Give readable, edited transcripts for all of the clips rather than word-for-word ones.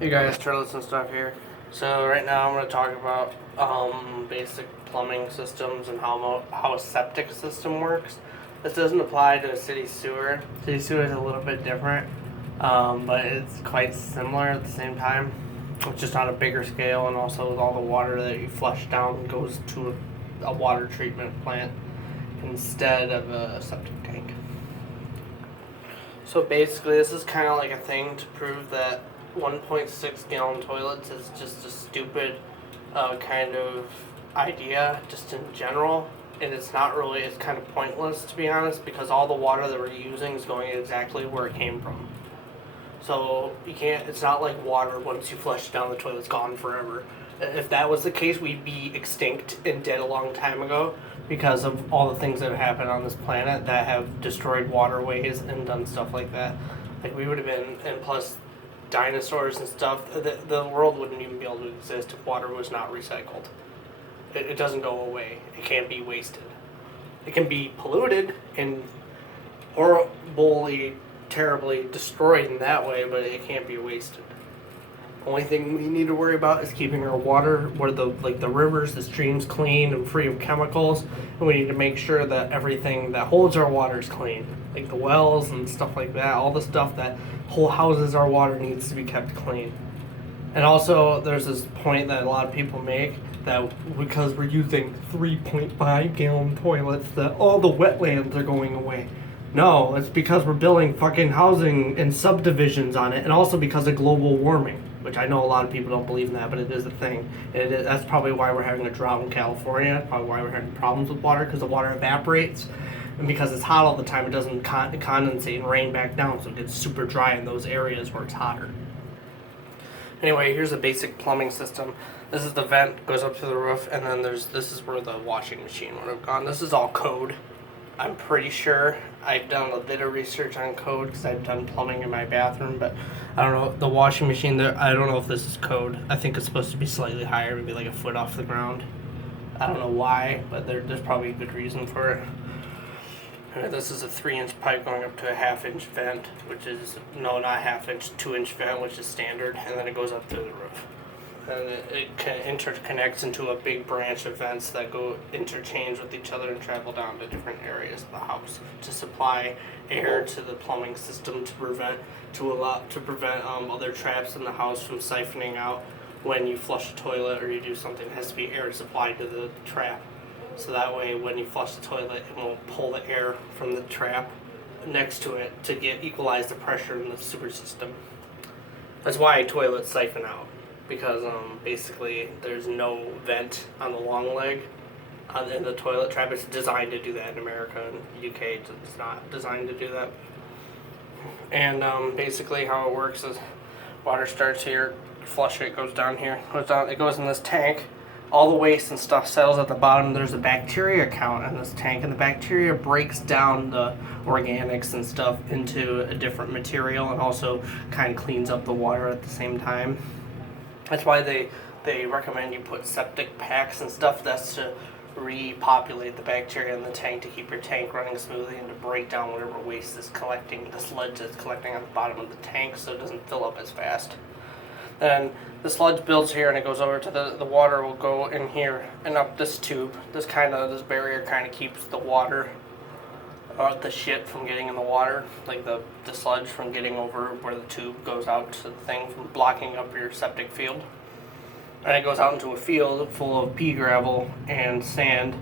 Hey guys, Turtles and stuff here. So right now I'm going to talk about basic plumbing systems and how a septic system works. This doesn't apply to a city sewer. City sewer is a little bit different, but it's quite similar at the same time. It's just on a bigger scale, and also all the water that you flush down goes to a water treatment plant instead of a septic tank. So basically, this is kind of like a thing to prove that 1.6 gallon toilets is just a stupid kind of idea, just in general. And it's not really, it's kind of pointless to be honest, because all the water that we're using is going exactly where it came from. So you can't, it's not like water once you flush it down the toilet, it's gone forever. If that was the case, we'd be extinct and dead a long time ago because of all the things that have happened on this planet that have destroyed waterways and done stuff like that. Like we would have been, and plus dinosaurs and stuff, the world wouldn't even be able to exist if water was not recycled. It doesn't go away. It can't be wasted. It can be polluted and horribly, terribly destroyed in that way, but it can't be wasted. Only thing we need to worry about is keeping our water, where the rivers, the streams, clean and free of chemicals, and we need to make sure that everything that holds our water is clean, like the wells and stuff like that. All the stuff that whole houses our water needs to be kept clean. And also, there's this point that a lot of people make that because we're using 3.5 gallon toilets, that all the wetlands are going away. No, it's because we're building fucking housing and subdivisions on it, and also because of global warming, which I know a lot of people don't believe in that, but it is a thing. That's probably why we're having a drought in California. That's probably why we're having problems with water, because the water evaporates. And because it's hot all the time, it doesn't condensate and rain back down, so it gets super dry in those areas where it's hotter. Anyway, here's a basic plumbing system. This is the vent, goes up to the roof, and then this is where the washing machine would have gone. This is all code. I'm pretty sure. I've done a bit of research on code because I've done plumbing in my bathroom, but I don't know. The washing machine there, I don't know if this is code. I think it's supposed to be slightly higher, maybe like a foot off the ground. I don't know why, but there's probably a good reason for it. This is a 3-inch pipe going up to a half-inch vent, which is, no, not half-inch, 2-inch vent, which is standard, and then it goes up to the roof. And it interconnects into a big branch of vents that go interchange with each other and travel down to different areas of the house to supply air to the plumbing system to prevent other traps in the house from siphoning out when you flush a toilet or you do something. It has to be air supplied to the trap. So that way, when you flush the toilet, it won't pull the air from the trap next to it to equalize the pressure in the sewer system. That's why toilets siphon out, because basically there's no vent on the long leg in the toilet trap. It's designed to do that in America and UK. It's not designed to do that. And basically how it works is water starts here, flush it, goes down here, it goes in this tank. All the waste and stuff settles at the bottom. There's a bacteria count in this tank, and the bacteria breaks down the organics and stuff into a different material and also kind of cleans up the water at the same time. That's why they recommend you put septic packs and stuff. That's to repopulate the bacteria in the tank to keep your tank running smoothly and to break down whatever waste is collecting, the sludge that's collecting on the bottom of the tank so it doesn't fill up as fast. Then the sludge builds here and it goes over to the water will go in here and up this tube. This barrier kind of keeps the water, the shit from getting in the water, like the sludge from getting over where the tube goes out to the thing, from blocking up your septic field. And it goes out into a field full of pea gravel and sand,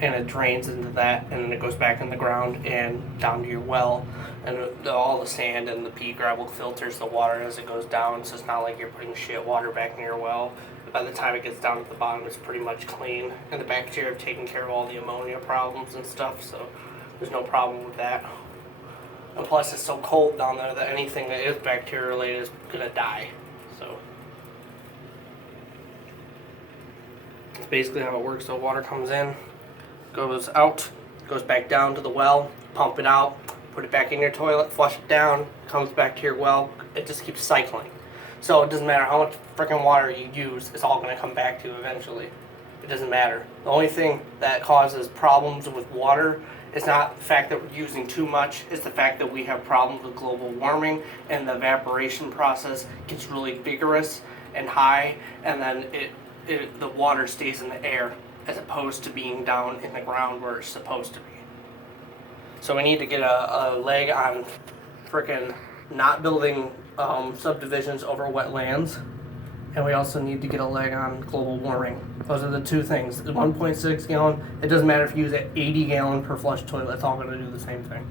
and it drains into that, and then it goes back in the ground and down to your well. And all the sand and the pea gravel filters the water as it goes down, so it's not like you're putting shit water back in your well. By the time it gets down at the bottom, it's pretty much clean, and the bacteria have taken care of all the ammonia problems and stuff, so there's no problem with that. And plus, it's so cold down there that anything that is bacteria related is gonna die. So that's basically how it works. So water comes in, goes out, goes back down to the well, pump it out, put it back in your toilet, flush it down, comes back to your well. It just keeps cycling. So it doesn't matter how much freaking water you use, it's all going to come back to you eventually. It doesn't matter. The only thing that causes problems with water It's not the fact that we're using too much, it's the fact that we have problems with global warming and the evaporation process gets really vigorous and high, and then the water stays in the air as opposed to being down in the ground where it's supposed to be. So we need to get a leg on frickin' not building subdivisions over wetlands, and we also need to get a leg on global warming. Those are the two things. The 1.6 gallon, it doesn't matter if you use an 80 gallon per flush toilet, it's all going to do the same thing.